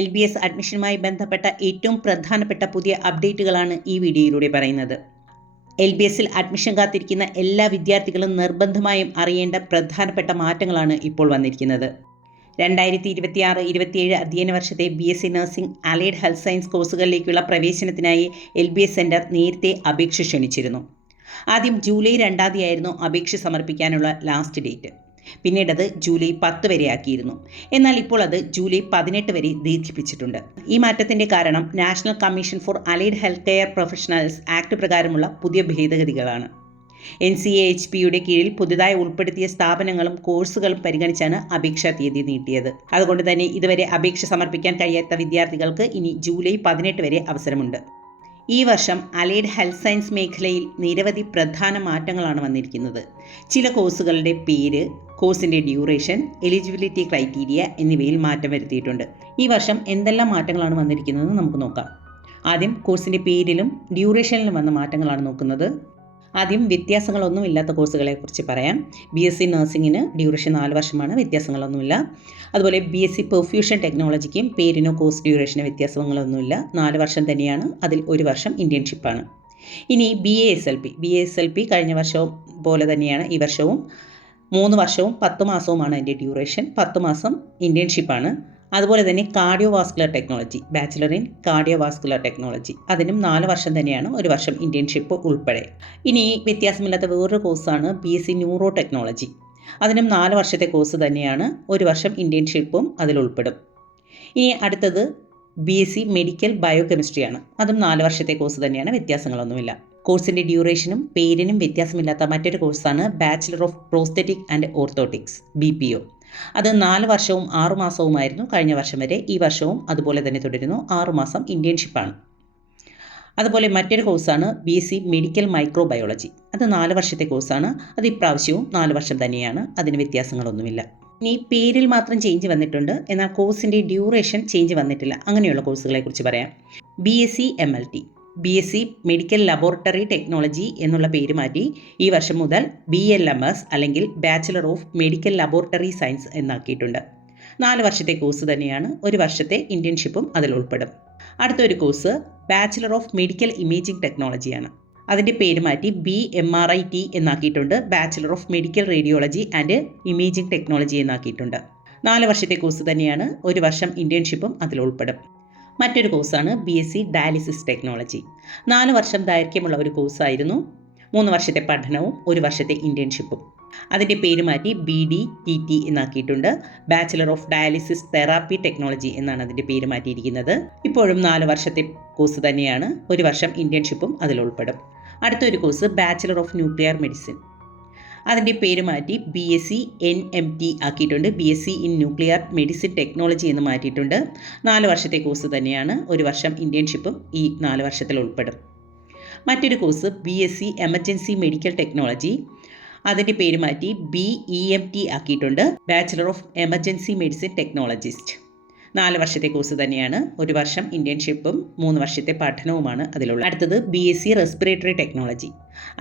LBS അഡ്മിഷനുമായി ബന്ധപ്പെട്ട ഏറ്റവും പ്രധാനപ്പെട്ട പുതിയ അപ്ഡേറ്റുകളാണ് ഈ വീഡിയോയിലൂടെ പറയുന്നത്. LBSൽ അഡ്മിഷൻ കാത്തിരിക്കുന്ന എല്ലാ വിദ്യാർത്ഥികളും നിർബന്ധമായും അറിയേണ്ട പ്രധാനപ്പെട്ട മാറ്റങ്ങളാണ് ഇപ്പോൾ വന്നിരിക്കുന്നത്. 2026-27 അധ്യയന വർഷത്തെ BSc nursing, allied health science കോഴ്സുകളിലേക്കുള്ള പ്രവേശനത്തിനായി LBS സെൻറ്റർ നേരത്തെ അപേക്ഷ ക്ഷണിച്ചിരുന്നു. ആദ്യം ജൂലൈ 2 തീയതിയായിരുന്നു അപേക്ഷ സമർപ്പിക്കാനുള്ള ലാസ്റ്റ് ഡേറ്റ്. പിന്നീട് അത് ജൂലൈ 10 വരെ ആക്കിയിരുന്നു. എന്നാൽ ഇപ്പോൾ അത് ജൂലൈ 18 വരെ ദീർഘിപ്പിച്ചിട്ടുണ്ട്. ഈ മാറ്റത്തിൻ്റെ കാരണം national commission for allied health care professionals act പ്രകാരമുള്ള പുതിയ ഭേദഗതികളാണ്. NCAHPയുടെ കീഴിൽ പുതുതായി ഉൾപ്പെടുത്തിയ സ്ഥാപനങ്ങളും കോഴ്സുകളും പരിഗണിച്ചാണ് അപേക്ഷാ തീയതി നീട്ടിയത്. അതുകൊണ്ട് തന്നെ ഇതുവരെ അപേക്ഷ സമർപ്പിക്കാൻ കഴിയാത്ത വിദ്യാർത്ഥികൾക്ക് ഇനി ജൂലൈ 18 വരെ അവസരമുണ്ട്. ഈ വർഷം അലൈഡ് ഹെൽത്ത് സയൻസ് മേഖലയിൽ നിരവധി പ്രധാന മാറ്റങ്ങളാണ് വന്നിരിക്കുന്നത്. ചില കോഴ്സുകളുടെ പേര്, കോഴ്സിൻ്റെ ഡ്യൂറേഷൻ, എലിജിബിലിറ്റി ക്രൈറ്റീരിയ എന്നിവയിൽ മാറ്റം വരുത്തിയിട്ടുണ്ട്. ഈ വർഷം എന്തെല്ലാം മാറ്റങ്ങളാണ് വന്നിരിക്കുന്നതെന്ന് നമുക്ക് നോക്കാം. ആദ്യം കോഴ്സിൻ്റെ പേരിലും ഡ്യൂറേഷനിലും വന്ന മാറ്റങ്ങളാണ് നോക്കുന്നത്. ആദ്യം വ്യത്യാസങ്ങളൊന്നും ഇല്ലാത്ത കോഴ്സുകളെക്കുറിച്ച് പറയാം. BSc നഴ്സിംഗിന് ഡ്യൂറേഷൻ 4 വർഷമാണ്, വ്യത്യാസങ്ങളൊന്നുമില്ല. അതുപോലെ BSc പെർഫ്യൂഷൻ ടെക്നോളജിക്കും പേരിനോ കോഴ്സ് ഡ്യൂറേഷനോ വ്യത്യാസങ്ങളൊന്നുമില്ല, 4 വർഷം തന്നെയാണ്. അതിൽ 1 വർഷം ഇൻറ്റേൺഷിപ്പാണ്. ഇനി BASLP കഴിഞ്ഞ വർഷവും പോലെ തന്നെയാണ് ഈ വർഷവും. 3 വർഷവും 10 മാസവുമാണ് അതിൻ്റെ ഡ്യൂറേഷൻ. 10 മാസം ഇൻറ്റേൺഷിപ്പാണ്. അതുപോലെ തന്നെ cardiovascular technology, bachelor in cardiovascular technology, അതിനും 4 വർഷം തന്നെയാണ്, 1 വർഷം ഇൻറ്റേൺഷിപ്പ് ഉൾപ്പെടെ. ഇനി വ്യത്യാസമില്ലാത്ത വേറൊരു കോഴ്സാണ് BSc ന്യൂറോ ടെക്നോളജി. അതിനും 4 വർഷത്തെ കോഴ്സ് തന്നെയാണ്, 1 വർഷം ഇൻറ്റേൺഷിപ്പും അതിൽ ഉൾപ്പെടും. ഇനി അടുത്തത് BSc മെഡിക്കൽ ബയോകെമിസ്ട്രിയാണ്. അതും 4 വർഷത്തെ കോഴ്സ് തന്നെയാണ്, വ്യത്യാസങ്ങളൊന്നുമില്ല. കോഴ്സിൻ്റെ ഡ്യൂറേഷനും പേരിനും വ്യത്യാസമില്ലാത്ത മറ്റൊരു കോഴ്സാണ് bachelor of prosthetic and orthotics BPO. അത് 4 വർഷവും 6 മാസവുമായിരുന്നു കഴിഞ്ഞ വർഷം വരെ. ഈ വർഷവും അതുപോലെ തന്നെ തുടരുന്നു, 6 മാസം ഇൻറ്റേൺഷിപ്പാണ്. അതുപോലെ മറ്റൊരു കോഴ്സാണ് BSc മെഡിക്കൽ മൈക്രോബയോളജി. അത് 4 വർഷത്തെ കോഴ്സാണ്. അത് ഇപ്രാവശ്യവും 4 വർഷം തന്നെയാണ്, അതിന് വ്യത്യാസങ്ങളൊന്നുമില്ല. ഇനി പേരിൽ മാത്രം ചേഞ്ച് വന്നിട്ടുണ്ട്, എന്നാൽ കോഴ്സിൻ്റെ ഡ്യൂറേഷൻ ചേഞ്ച് വന്നിട്ടില്ല. അങ്ങനെയുള്ള കോഴ്സുകളെക്കുറിച്ച് പറയാം. BSc MLT, BSc medical laboratory technology എന്നുള്ള പേര് മാറ്റി ഈ വർഷം മുതൽ BLMS അല്ലെങ്കിൽ bachelor of medical laboratory science എന്നാക്കിയിട്ടുണ്ട്. 4 വർഷത്തെ കോഴ്സ് തന്നെയാണ്, 1 വർഷത്തെ ഇൻറ്റേൺഷിപ്പും അതിൽ ഉൾപ്പെടും. അടുത്തൊരു course bachelor of medical imaging ടെക്നോളജിയാണ്. അതിൻ്റെ പേര് മാറ്റി BMRIT എന്നാക്കിയിട്ടുണ്ട്. Bachelor of medical radiology and imaging technology എന്നാക്കിയിട്ടുണ്ട്. 4 വർഷത്തെ കോഴ്സ് തന്നെയാണ്, 1 വർഷം ഇൻറ്റേൺഷിപ്പും അതിൽ ഉൾപ്പെടും. മറ്റൊരു കോഴ്സാണ് BSc ഡയാലിസിസ് ടെക്നോളജി. 4 വർഷം ദൈർഘ്യമുള്ള ഒരു കോഴ്സായിരുന്നു, 3 വർഷത്തെ പഠനവും 1 വർഷത്തെ ഇൻറ്റേൺഷിപ്പും. അതിൻ്റെ പേര് മാറ്റി BDTT എന്നാക്കിയിട്ടുണ്ട്. Bachelor of dialysis therapy technology എന്നാണ് അതിൻ്റെ പേര് മാറ്റിയിരിക്കുന്നത്. ഇപ്പോഴും 4 വർഷത്തെ കോഴ്സ് തന്നെയാണ്, 1 വർഷം ഇൻറ്റേൺഷിപ്പും അതിൽ ഉൾപ്പെടും. അടുത്തൊരു course bachelor of nuclear medicine. അതിൻ്റെ പേര് മാറ്റി BSc NMT ആക്കിയിട്ടുണ്ട്. BSc in nuclear medicine technology എന്ന് മാറ്റിയിട്ടുണ്ട്. 4 വർഷത്തെ കോഴ്സ് തന്നെയാണ്, 1 വർഷം ഇൻറ്റേൺഷിപ്പും ഈ 4 വർഷത്തിൽ ഉൾപ്പെടും. മറ്റൊരു course BSc emergency medical technology. അതിൻ്റെ പേര് മാറ്റി BEMT ആക്കിയിട്ടുണ്ട്. Bachelor of emergency medicine technologist. 4 വർഷത്തെ കോഴ്സ് തന്നെയാണ്, 1 വർഷം ഇൻറ്റേൺഷിപ്പും 3 വർഷത്തെ പഠനവുമാണ് അതിലുള്ളത്. അടുത്തത് BSc റെസ്പിറേറ്ററി ടെക്നോളജി.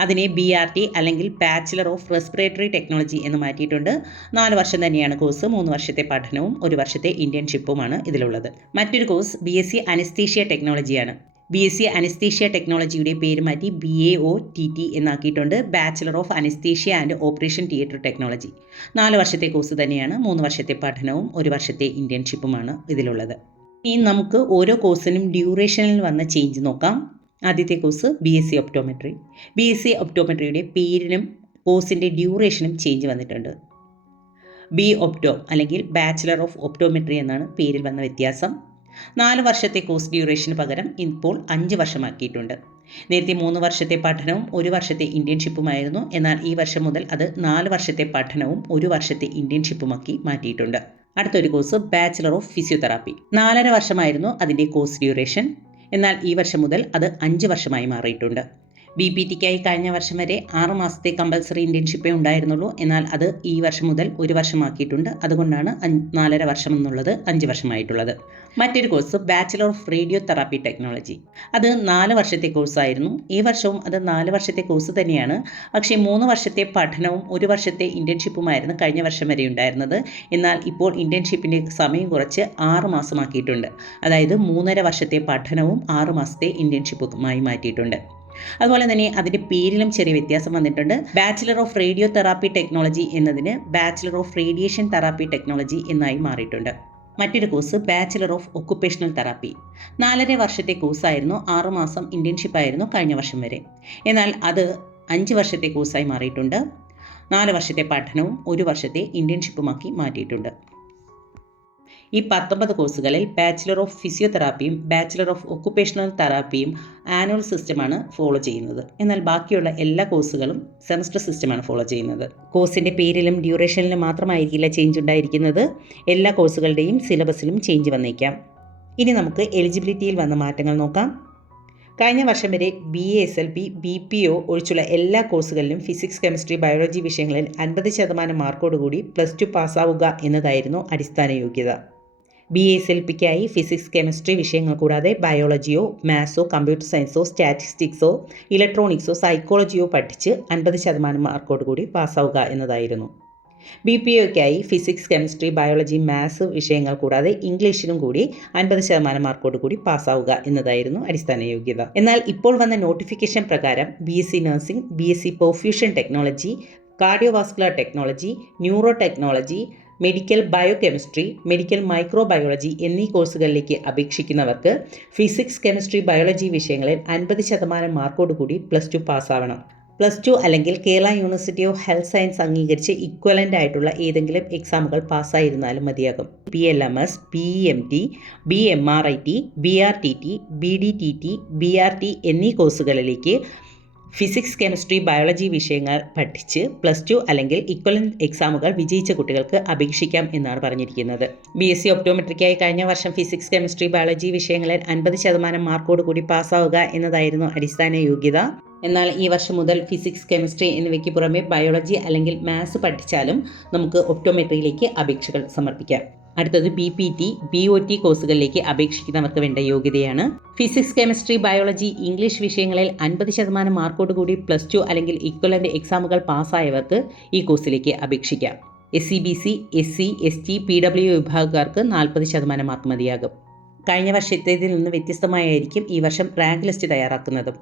അതിനെ BRT അല്ലെങ്കിൽ ബാച്ചിലർ ഓഫ് റെസ്പിറേറ്ററി ടെക്നോളജി എന്ന് മാറ്റിയിട്ടുണ്ട്. 4 വർഷം തന്നെയാണ് കോഴ്സ്, 3 വർഷത്തെ പഠനവും 1 വർഷത്തെ ഇൻറ്റേൺഷിപ്പുമാണ് ഇതിലുള്ളത്. മറ്റൊരു കോഴ്സ് BSc അനസ്തീഷ്യ ടെക്നോളജിയാണ്. BSc അനസ്തീഷ്യ ടെക്നോളജിയുടെ പേര് മാറ്റി BAOTT എന്നാക്കിയിട്ടുണ്ട്. Bachelor of anaesthesia and operation theatre technology. 4 വർഷത്തെ കോഴ്സ് തന്നെയാണ്, 3 വർഷത്തെ പഠനവും 1 വർഷത്തെ ഇൻറ്റേൺഷിപ്പുമാണ് ഇതിലുള്ളത്. ഇനി നമുക്ക് ഓരോ കോഴ്സിനും ഡ്യൂറേഷനിൽ വന്ന ചേഞ്ച് നോക്കാം. ആദ്യത്തെ കോഴ്സ് BSc ഒപ്റ്റോമെട്രി. BSc ഒപ്റ്റോമെട്രിയുടെ പേരിനും കോഴ്സിൻ്റെ ഡ്യൂറേഷനും ചേഞ്ച് വന്നിട്ടുണ്ട്. BOpto അല്ലെങ്കിൽ ബാച്ചിലർ ഓഫ് ഒപ്റ്റോമെട്രി എന്നാണ് പേരിൽ വന്ന വ്യത്യാസം. 4 വർഷത്തെ കോഴ്സ് ഡ്യൂറേഷന് പകരം ഇപ്പോൾ 5 വർഷമാക്കിയിട്ടുണ്ട്. നേരത്തെ 3 വർഷത്തെ പഠനവും 1 വർഷത്തെ ഇൻറ്റേൺഷിപ്പുമായിരുന്നു. എന്നാൽ ഈ വർഷം മുതൽ അത് 4 വർഷത്തെ പഠനവും 1 വർഷത്തെ ഇൻറ്റേൺഷിപ്പുമാക്കി മാറ്റിയിട്ടുണ്ട്. അടുത്തൊരു കോഴ്സ് ബാച്ചിലർ ഓഫ് ഫിസിയോതെറാപ്പി. 4.5 വർഷമായിരുന്നു അതിൻ്റെ കോഴ്സ് ഡ്യൂറേഷൻ. എന്നാൽ ഈ വർഷം മുതൽ അത് 5 വർഷമായി മാറിയിട്ടുണ്ട്. BPTക്കായി കഴിഞ്ഞ വർഷം വരെ 6 മാസത്തെ കമ്പൽസറി ഇൻറ്റേൺഷിപ്പേ ഉണ്ടായിരുന്നുള്ളൂ. എന്നാൽ അത് ഈ വർഷം മുതൽ 1 വർഷമാക്കിയിട്ടുണ്ട്. അതുകൊണ്ടാണ് 4.5 വർഷം എന്നുള്ളത് 5 വർഷമായിട്ടുള്ളത്. മറ്റൊരു course bachelor of radio therapy technology. അത് 4 വർഷത്തെ കോഴ്സായിരുന്നു. ഈ വർഷവും അത് 4 വർഷത്തെ കോഴ്സ് തന്നെയാണ്. പക്ഷേ 3 വർഷത്തെ പഠനവും 1 വർഷത്തെ ഇൻറ്റേൺഷിപ്പുമായിരുന്നു കഴിഞ്ഞ വർഷം വരെ ഉണ്ടായിരുന്നത്. എന്നാൽ ഇപ്പോൾ ഇൻറ്റേൺഷിപ്പിൻ്റെ സമയം കുറച്ച് 6 മാസമാക്കിയിട്ടുണ്ട്. അതായത് 3.5 വർഷത്തെ പഠനവും 6 മാസത്തെ ഇൻറ്റേൺഷിപ്പുമായി മാറ്റിയിട്ടുണ്ട്. അതുപോലെ തന്നെ അതിൻ്റെ പേരിലും ചെറിയ വ്യത്യാസം വന്നിട്ടുണ്ട്. Bachelor of radio therapy technology എന്നതിന് bachelor of radiation therapy technology എന്നായി മാറിയിട്ടുണ്ട്. മറ്റൊരു course bachelor of occupational therapy. 4.5 വർഷത്തെ കോഴ്സായിരുന്നു. 6 മാസം ഇൻറ്റേൺഷിപ്പായിരുന്നു കഴിഞ്ഞ വർഷം വരെ. എന്നാൽ അത് 5 വർഷത്തെ കോഴ്സായി മാറിയിട്ടുണ്ട്. 4 വർഷത്തെ പഠനവും 1 വർഷത്തെ ഇൻറ്റേൺഷിപ്പുമാക്കി മാറ്റിയിട്ടുണ്ട്. ഈ 19 കോഴ്സുകളിൽ ബാച്ചിലർ ഓഫ് ഫിസിയോതെറാപ്പിയും ബാച്ചിലർ ഓഫ് ഒക്കുപേഷണൽ തെറാപ്പിയും ആനുവൽ സിസ്റ്റമാണ് ഫോളോ ചെയ്യുന്നത്. എന്നാൽ ബാക്കിയുള്ള എല്ലാ കോഴ്സുകളും സെമസ്റ്റർ സിസ്റ്റമാണ് ഫോളോ ചെയ്യുന്നത്. കോഴ്സിൻ്റെ പേരിലും ഡ്യൂറേഷനിലും മാത്രമായിരിക്കില്ല ചേഞ്ച് ഉണ്ടായിരിക്കുന്നത്. എല്ലാ കോഴ്സുകളുടെയും സിലബസിലും ചേഞ്ച് വന്നേക്കാം. ഇനി നമുക്ക് എലിജിബിലിറ്റിയിൽ വന്ന മാറ്റങ്ങൾ നോക്കാം. കഴിഞ്ഞ വർഷം വരെ BASLP BPO ഒഴിച്ചുള്ള എല്ലാ കോഴ്സുകളിലും ഫിസിക്സ്, കെമിസ്ട്രി, ബയോളജി വിഷയങ്ങളിൽ 50% മാർക്കോടുകൂടി +2 പാസ്സാവുക എന്നതായിരുന്നു അടിസ്ഥാന യോഗ്യത. BASLPക്കായി ഫിസിക്സ്, കെമിസ്ട്രി വിഷയങ്ങൾ കൂടാതെ ബയോളജിയോ മാത്സോ കമ്പ്യൂട്ടർ സയൻസോ സ്റ്റാറ്റിസ്റ്റിക്സോ ഇലക്ട്രോണിക്സോ സൈക്കോളജിയോ പഠിച്ച് 50% മാർക്കോടുകൂടി പാസ്സാവുക എന്നതായിരുന്നു. BPOയ്ക്കായി ഫിസിക്സ്, കെമിസ്ട്രി, ബയോളജി, മാത്സ് വിഷയങ്ങൾ കൂടാതെ ഇംഗ്ലീഷിലും കൂടി 50% മാർക്കോടുകൂടി പാസ്സാവുക എന്നതായിരുന്നു അടിസ്ഥാന യോഗ്യത. എന്നാൽ ഇപ്പോൾ വന്ന നോട്ടിഫിക്കേഷൻ പ്രകാരം BSc nursing, BSc perfusion technology, cardiovascular technology, neuro technology, medical biochemistry, medical microbiology എന്നീ കോഴ്സുകളിലേക്ക് അപേക്ഷിക്കുന്നവർക്ക് ഫിസിക്സ്, കെമിസ്ട്രി, ബയോളജി വിഷയങ്ങളിൽ 50% മാർക്കോടുകൂടി +2 പാസ്സാവണം. +2 അല്ലെങ്കിൽ Kerala university of health science അംഗീകരിച്ച ഇക്വലൻ്റ് ആയിട്ടുള്ള ഏതെങ്കിലും എക്സാമുകൾ പാസ്സായിരുന്നാലും മതിയാകും. PLMS, PEMT, BMRIT, BRTT, BDTT, BRT എന്നീ കോഴ്സുകളിലേക്ക് ഫിസിക്സ്, കെമിസ്ട്രി, ബയോളജി വിഷയങ്ങൾ പഠിച്ച് +2 അല്ലെങ്കിൽ ഇക്വലൻ്റ് എക്സാമുകൾ വിജയിച്ച കുട്ടികൾക്ക് അപേക്ഷിക്കാം എന്നാണ് പറഞ്ഞിരിക്കുന്നത്. BSc ഒപ്റ്റോമെട്രിക്കായി കഴിഞ്ഞ വർഷം ഫിസിക്സ്, കെമിസ്ട്രി, ബയോളജി വിഷയങ്ങളിൽ 50% മാർക്കോടുകൂടി പാസ്സാവുക എന്നതായിരുന്നു അടിസ്ഥാന യോഗ്യത. എന്നാൽ ഈ വർഷം മുതൽ ഫിസിക്സ്, കെമിസ്ട്രി എന്നിവയ്ക്ക് പുറമെ ബയോളജി അല്ലെങ്കിൽ മാത്സ് പഠിച്ചാലും നമുക്ക് ഒപ്റ്റോമെട്രിയിലേക്ക് അപേക്ഷകൾ സമർപ്പിക്കാം. അടുത്തത് BPT, BOT കോഴ്സുകളിലേക്ക് അപേക്ഷിക്കുന്നവർക്ക് വേണ്ട യോഗ്യതയാണ്. ഫിസിക്സ്, കെമിസ്ട്രി, ബയോളജി, ഇംഗ്ലീഷ് വിഷയങ്ങളിൽ 50% മാർക്കോടുകൂടി +2 അല്ലെങ്കിൽ ഇക്വലൻ്റ് എക്സാമുകൾ പാസ്സായവർക്ക് ഈ കോഴ്സിലേക്ക് അപേക്ഷിക്കാം. SC, BC, SC, ST, PW വിഭാഗക്കാർക്ക് 40% മാർക്ക് മതിയാകും. കഴിഞ്ഞ വർഷത്തേതിൽ നിന്ന് വ്യത്യസ്തമായിരിക്കും ഈ വർഷം റാങ്ക് ലിസ്റ്റ് തയ്യാറാക്കുന്നതും.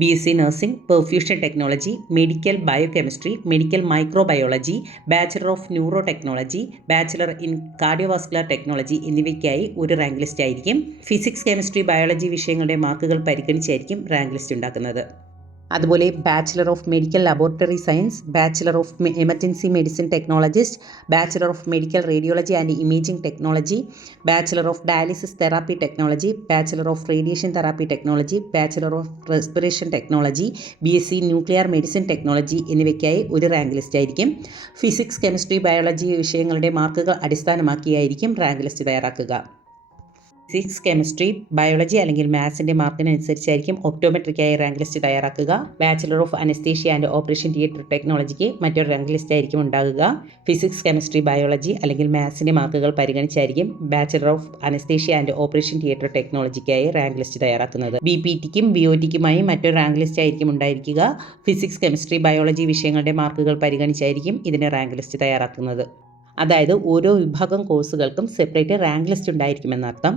BSc nursing, perfusion technology, medical biochemistry, medical microbiology, bachelor of neuro technology, bachelor in cardiovascular technology എന്നിവയ്ക്കായി ഒരു റാങ്ക് ലിസ്റ്റ് ആയിരിക്കും. ഫിസിക്സ്, കെമിസ്ട്രി, ബയോളജി വിഷയങ്ങളുടെ മാർക്കുകൾ പരിഗണിച്ചായിരിക്കും റാങ്ക് ലിസ്റ്റ് ഉണ്ടാക്കുന്നത്. അതുപോലെ bachelor of medical laboratory science, bachelor of emergency medicine technologist, bachelor of medical radiology and imaging technology, bachelor of dialysis therapy technology, bachelor of radiation therapy technology, bachelor of respiration technology, BSc nuclear medicine technology എന്നിവയ്ക്കായി ഒരു rank list ആയിരിക്കും. Physics, chemistry, biology വിഷയങ്ങളുടെ മാർക്കുകൾ അടിസ്ഥാനമാക്കിയായിരിക്കും rank list തയ്യാറാക്കുക. Physics, chemistry, biology അല്ലെങ്കിൽ മാത്സിൻ്റെ മാർക്കിനനുസരിച്ചായിരിക്കും ഒപ്റ്റോമെട്രിക്കായി റാങ്ക് ലിസ്റ്റ് തയ്യാറാക്കുക. Bachelor of anaesthesia and operation theatre ടെക്നോളജിക്ക് മറ്റൊരു റാങ്ക് ലിസ്റ്റ് ആയിരിക്കും ഉണ്ടാകുക. ഫിസിക്സ്, കെമിസ്ട്രി, ബയോളജി അല്ലെങ്കിൽ മാത്സിൻ്റെ മാർക്കുകൾ പരിഗണിച്ചായിരിക്കും bachelor of anaesthesia and operation theatre ടെക്നോളജിക്കായി റാങ്ക് ലിസ്റ്റ് തയ്യാറാക്കുന്നത്. BPTക്കും BOTക്കുമായി മറ്റൊരു റാങ്ക് ലിസ്റ്റ് ആയിരിക്കും ഉണ്ടായിരിക്കുക. ഫിസിക്സ്, കെമിസ്ട്രി, ബയോളജി വിഷയങ്ങളുടെ മാർക്കുകൾ പരിഗണിച്ചായിരിക്കും ഇതിന് റാങ്ക് ലിസ്റ്റ് തയ്യാറാക്കുന്നത്. അതായത് ഓരോ വിഭാഗം കോഴ്സുകൾക്കും സെപ്പറേറ്റ് റാങ്ക് ലിസ്റ്റ് ഉണ്ടായിരിക്കുമെന്നർത്ഥം.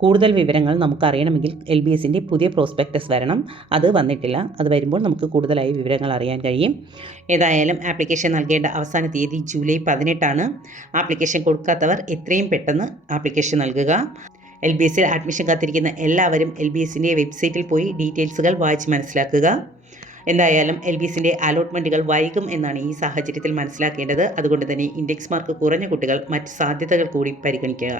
കൂടുതൽ വിവരങ്ങൾ നമുക്കറിയണമെങ്കിൽ LBSൻ്റെ പുതിയ പ്രോസ്പെക്ടസ് വരണം. അത് വന്നിട്ടില്ല. അത് വരുമ്പോൾ നമുക്ക് കൂടുതലായി വിവരങ്ങൾ അറിയാൻ കഴിയും. ഏതായാലും ആപ്ലിക്കേഷൻ നൽകേണ്ട അവസാന തീയതി ജൂലൈ 18 ആപ്ലിക്കേഷൻ കൊടുക്കാത്തവർ എത്രയും പെട്ടെന്ന് ആപ്ലിക്കേഷൻ നൽകുക. LBSൽ അഡ്മിഷൻ കാത്തിരിക്കുന്ന എല്ലാവരും LBSൻ്റെ വെബ്സൈറ്റിൽ പോയി ഡീറ്റെയിൽസുകൾ വായിച്ച് മനസ്സിലാക്കുക. എന്തായാലും LBSൻ്റെ അലോട്ട്മെൻറ്റുകൾ വൈകും എന്നാണ് ഈ സാഹചര്യത്തിൽ മനസ്സിലാക്കേണ്ടത്. അതുകൊണ്ട് തന്നെ ഇൻഡെക്സ് മാർക്ക് കുറഞ്ഞ കുട്ടികൾ മറ്റ് സാധ്യതകൾ കൂടി പരിഗണിക്കുക.